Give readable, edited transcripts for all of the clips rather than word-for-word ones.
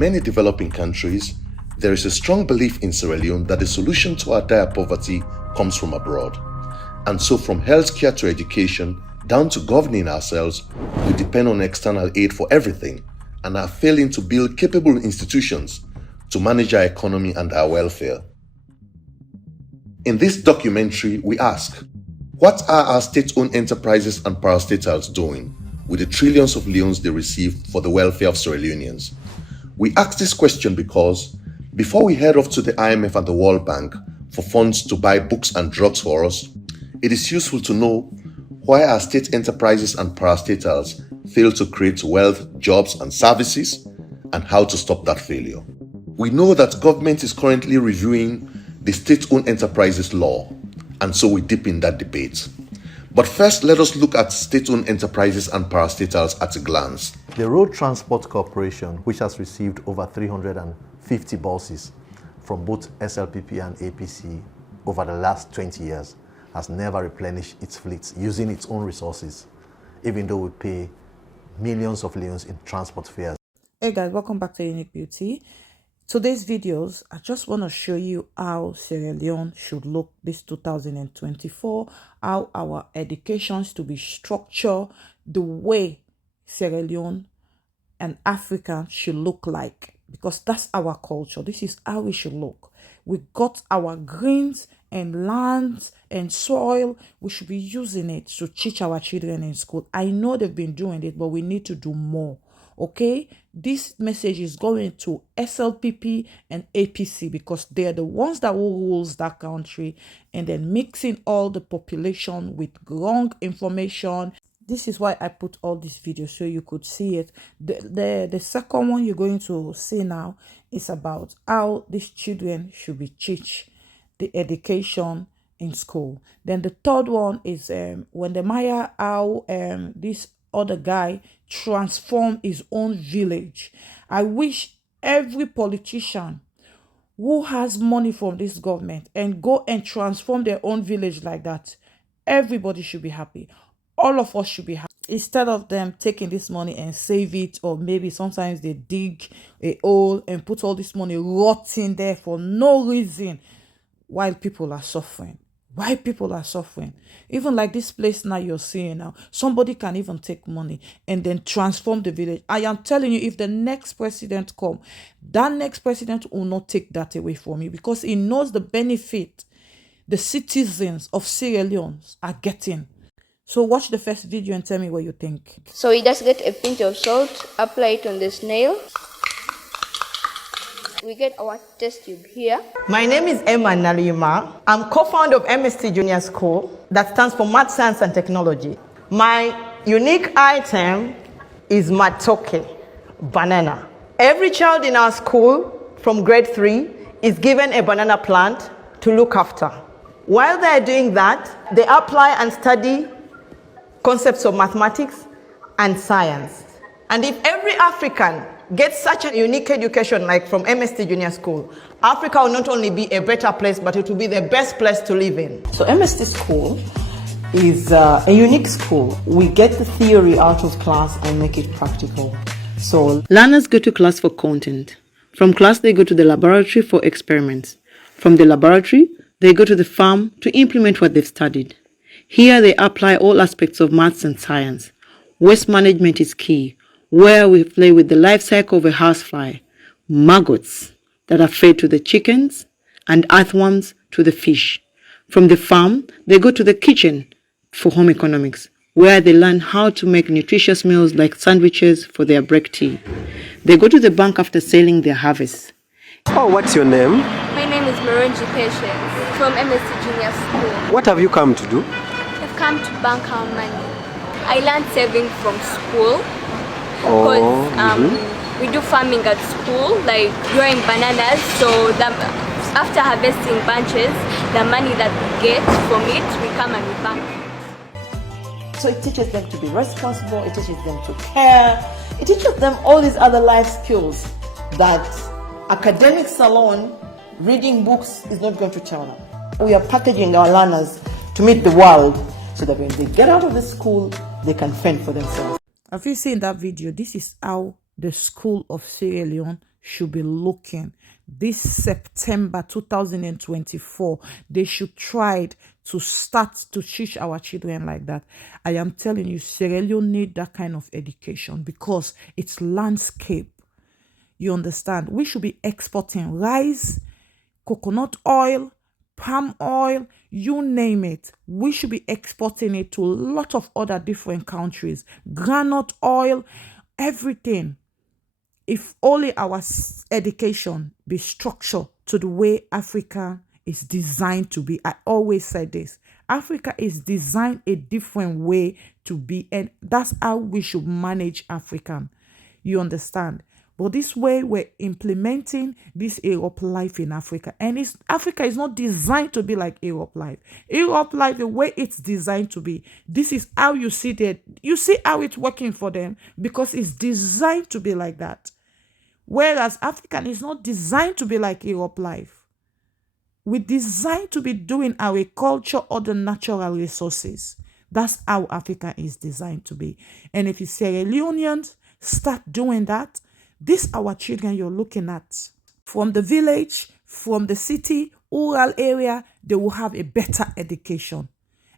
many developing countries, there is a strong belief in Sierra Leone that the solution to our dire poverty comes from abroad. And so from healthcare to education, down to governing ourselves, we depend on external aid for everything and are failing to build capable institutions to manage our economy and our welfare. In this documentary, we ask, what are our state-owned enterprises and parastatals doing with the trillions of leones they receive for the welfare of Sierra Leoneans? We ask this question because before we head off to the IMF and the World Bank for funds to buy books and drugs for us, it is useful to know why our state enterprises and parastatals fail to create wealth, jobs and services, and how to stop that failure. We know that government is currently reviewing the state-owned enterprises law, and so we dip in that debate. But first, let us look at state-owned enterprises and parastatals at a glance. The Road Transport Corporation, which has received over 350 buses from both SLPP and APC over the last 20 years, has never replenished its fleets using its own resources, even though we pay millions of leones in transport fares. Hey guys, welcome back to Unique Beauty. Today's videos, I just want to show you how Sierra Leone should look this 2024, how our educations to be structured, the way Sierra Leone and Africa should look like, because that's our culture. This is how we should look. We got our greens and lands and soil. We should be using it to teach our children in school. I know they've been doing it, but we need to do more. Okay, this message is going to SLPP and APC because they're the ones that will rules that country, and then mixing all the population with wrong information. This is why I put all these videos so you could see it. The second one you're going to see now is about how these children should be taught the education in school. Then the third one is when the Maya, how this other guy transform his own village. I wish every politician who has money from this government and go and transform their own village like that, everybody should be happy. All of us should be happy. Instead of them taking this money and save it, or maybe sometimes they dig a hole and put all this money rotting there for no reason while people are suffering. Why people are suffering. Even like this place now you're seeing now, somebody can even take money and then transform the village. I am telling you, if the next president come, that next president will not take that away from you, because he knows the benefit the citizens of Sierra Leone are getting. So watch the first video and tell me what you think. So we just get a pinch of salt, apply it on the snail. We get our test tube here. My name is Emma Nalima. I'm co-founder of MST Junior School, that stands for Math, Science and Technology. My unique item is matoke, banana. Every child in our school from grade 3 is given a banana plant to look after. While they're doing that, they apply and study concepts of mathematics and science. And if every African gets such a unique education like from MST Junior School, Africa will not only be a better place, but it will be the best place to live in. So MST School is a unique school. We get the theory out of class and make it practical. So learners go to class for content. From class, they go to the laboratory for experiments. From the laboratory, they go to the farm to implement what they've studied. Here, they apply all aspects of maths and science. Waste management is key, where we play with the life cycle of a housefly, maggots that are fed to the chickens, and earthworms to the fish. From the farm, they go to the kitchen for home economics, where they learn how to make nutritious meals like sandwiches for their break tea. They go to the bank after selling their harvest. Oh, what's your name? My name is Moronji Patience from MSC Junior School. What have you come to do? I've come to bank our money. I learned saving from school. Because we do farming at school, like growing bananas. So after harvesting bunches, the money that we get from it, we come and we bank. So it teaches them to be responsible, it teaches them to care, it teaches them all these other life skills that academics alone, reading books is not going to tell them. We are packaging our learners to meet the world so that when they get out of the school, they can fend for themselves. Have you seen that video? This is how the school of Sierra Leone should be looking. This September 2024, they should try to start to teach our children like that. I am telling you, Sierra Leone need that kind of education because it's landscape. You understand? We should be exporting rice, coconut oil, palm oil, you name it. We should be exporting it to a lot of other different countries. Granite oil, everything. If only our education be structured to the way Africa is designed to be. I always say this. Africa is designed a different way to be, and that's how we should manage African. You understand? But this way we're implementing this Europe life in Africa. And Africa is not designed to be like Europe life. Europe life, the way it's designed to be, this is how you see that. You see how it's working for them because it's designed to be like that. Whereas African is not designed to be like Europe life. We're designed to be doing our culture or the natural resources. That's how Africa is designed to be. And if you Sierra Leoneans start doing that, these our children you're looking at. From the village, from the city, rural area, they will have a better education.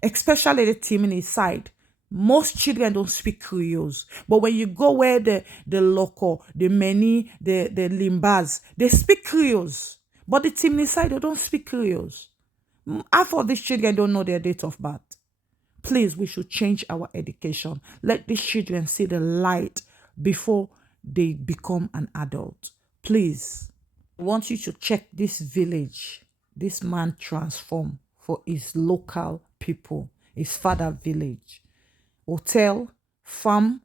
Especially the Timini side. Most children don't speak Creoles. But when you go where the local, the Meni, the Limbas, they speak Creoles. But the Timini side, they don't speak Creoles. Half of these children don't know their date of birth. Please, we should change our education. Let these children see the light before they become an adult. Please, I want you to check this village. This man transformed for his local people, his father village. Hotel, farm,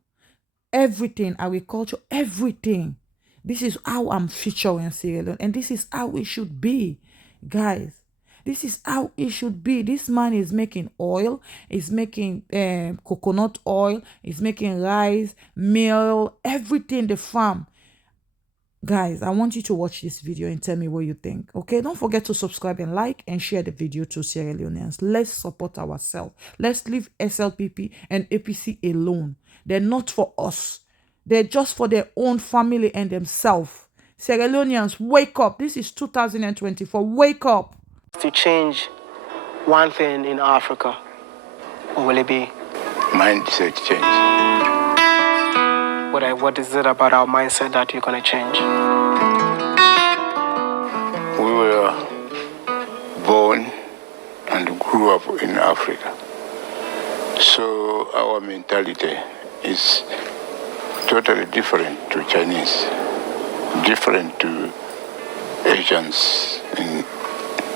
everything, agriculture, everything. This is how I'm featuring Sierra Leone, and this is how it should be, guys. This is how it should be. This man is making oil, is making coconut oil, is making rice, meal, everything, the farm. Guys, I want you to watch this video and tell me what you think. Okay, don't forget to subscribe and like and share the video to Sierra Leoneans. Let's support ourselves. Let's leave SLPP and APC alone. They're not for us. They're just for their own family and themselves. Sierra Leoneans, wake up. This is 2024. Wake up. To change one thing in Africa, what will it be? Mindset change. What is it about our mindset that you're going to change? We were born and grew up in Africa. So our mentality is totally different to Chinese, different to Asians in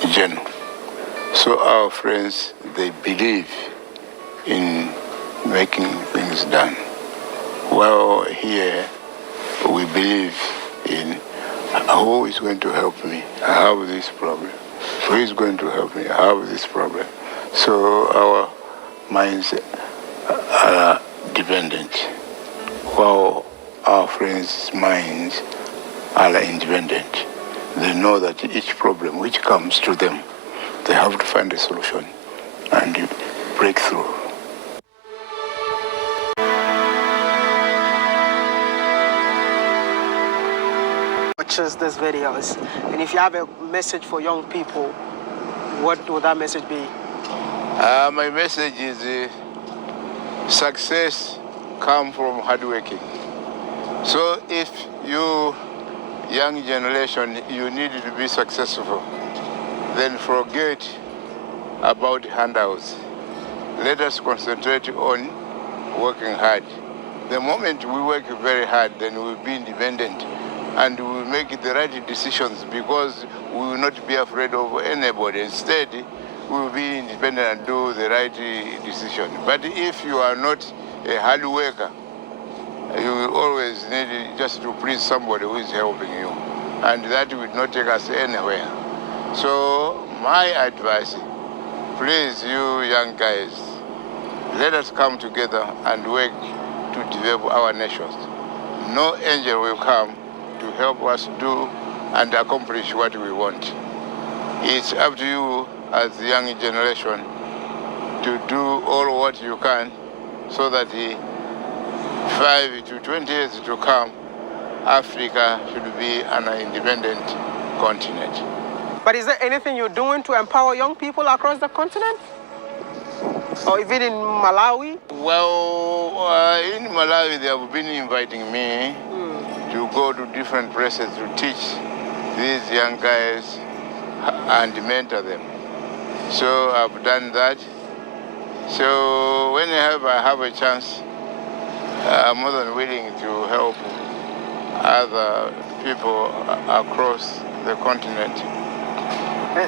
general. So our friends, they believe in making things done. While here, we believe in who is going to help me. I have this problem. Who is going to help me? I have this problem. So our minds are dependent, while our friends' minds are independent. They know that each problem which comes to them, they have to find a solution and break through. Watches these videos, and if you have a message for young people, what would that message be? My message is success comes from hard working. So if you young generation, you need to be successful, then forget about handouts. Let us concentrate on working hard. The moment we work very hard, then we'll be independent and we'll make the right decisions because we will not be afraid of anybody. Instead, we will be independent and do the right decision. But if you are not a hard worker, you will always need just to please somebody who is helping you. And that will not take us anywhere. So my advice, please, you young guys, let us come together and work to develop our nations. No angel will come to help us do and accomplish what we want. It's up to you as the young generation to do all what you can so that 5 to 20 years to come, Africa should be an independent continent. But is there anything you're doing to empower young people across the continent? Or even in Malawi? Well, in Malawi, they have been inviting me to go to different places to teach these young guys and mentor them. So I've done that. So whenever I have a chance, I'm more than willing to help other people across the continent.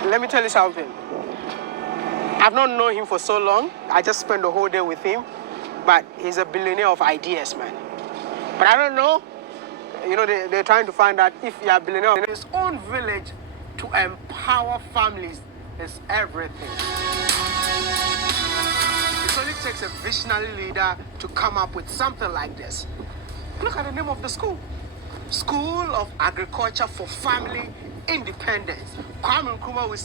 Let me tell you something. I've not known him for so long. I just spent the whole day with him. But he's a billionaire of ideas, man. But I don't know. You know, they're trying to find out if you're a billionaire. In his own village, to empower families is everything. It only takes a visionary leader to come up with something like this. Look at the name of the school. School of Agriculture for Family Independence. Kwame Nkrumah will